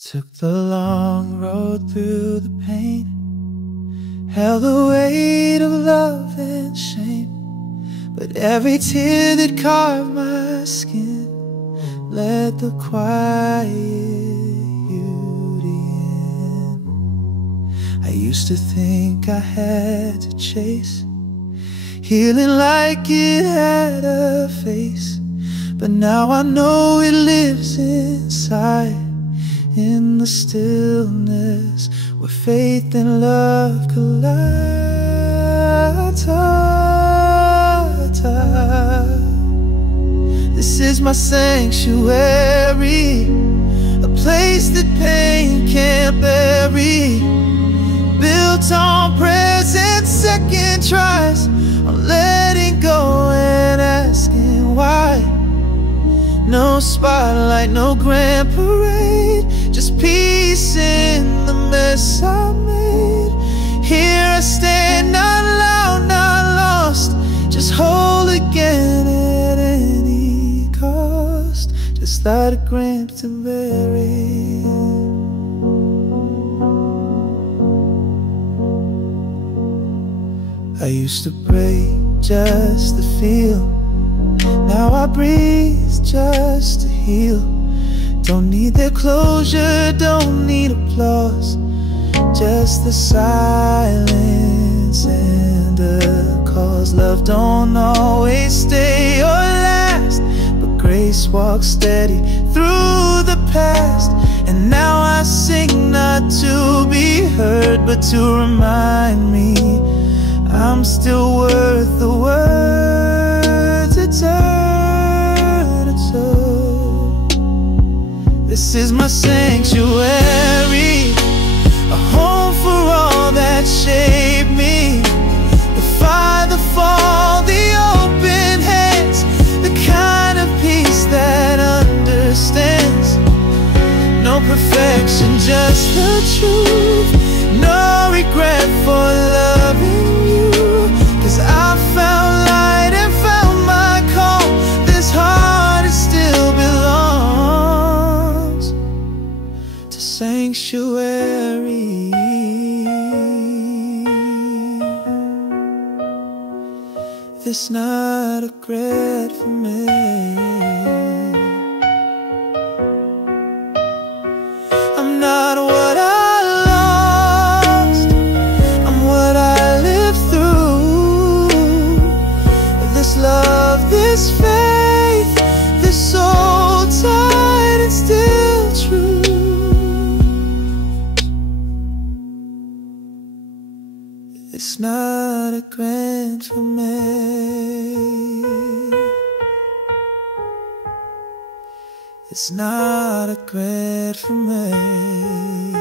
Took the long road through the pain, held the weight of love and shame, but every tear that carved my skin let the quiet beauty in. I used to think I had to chase healing like it had a face, but now I know it lives inside, in the stillness where faith and love collide. This is my sanctuary, a place that pain can't bury, built on prayers and second tries, on letting go and asking why. No spotlight, no grand parade, just peace in the mess I made. Here I stand, not loud, not lost, just whole again at any cost, just like a Granton berry. I used to pray just to feel, now I breathe just to heal. Don't need their closure, don't need applause, just the silence and a cause. Love don't always stay or last, but grace walks steady through the past. And now I sing not to be heard, but to remind me I'm still worth the words it's earned. This is my sanctuary, a home for all that shaped me. The fire, the fall, the open hands, the kind of peace that understands. No perfection, just the truth. No regret for loving you, 'cause I found light and found my call. This heart, it still belongs to sanctuary. This not a regret for me. I'm not what I lost, I'm what I lived through. This love, this faith, this soul tied and still true. It's not a grant for me. It's not a grant for me.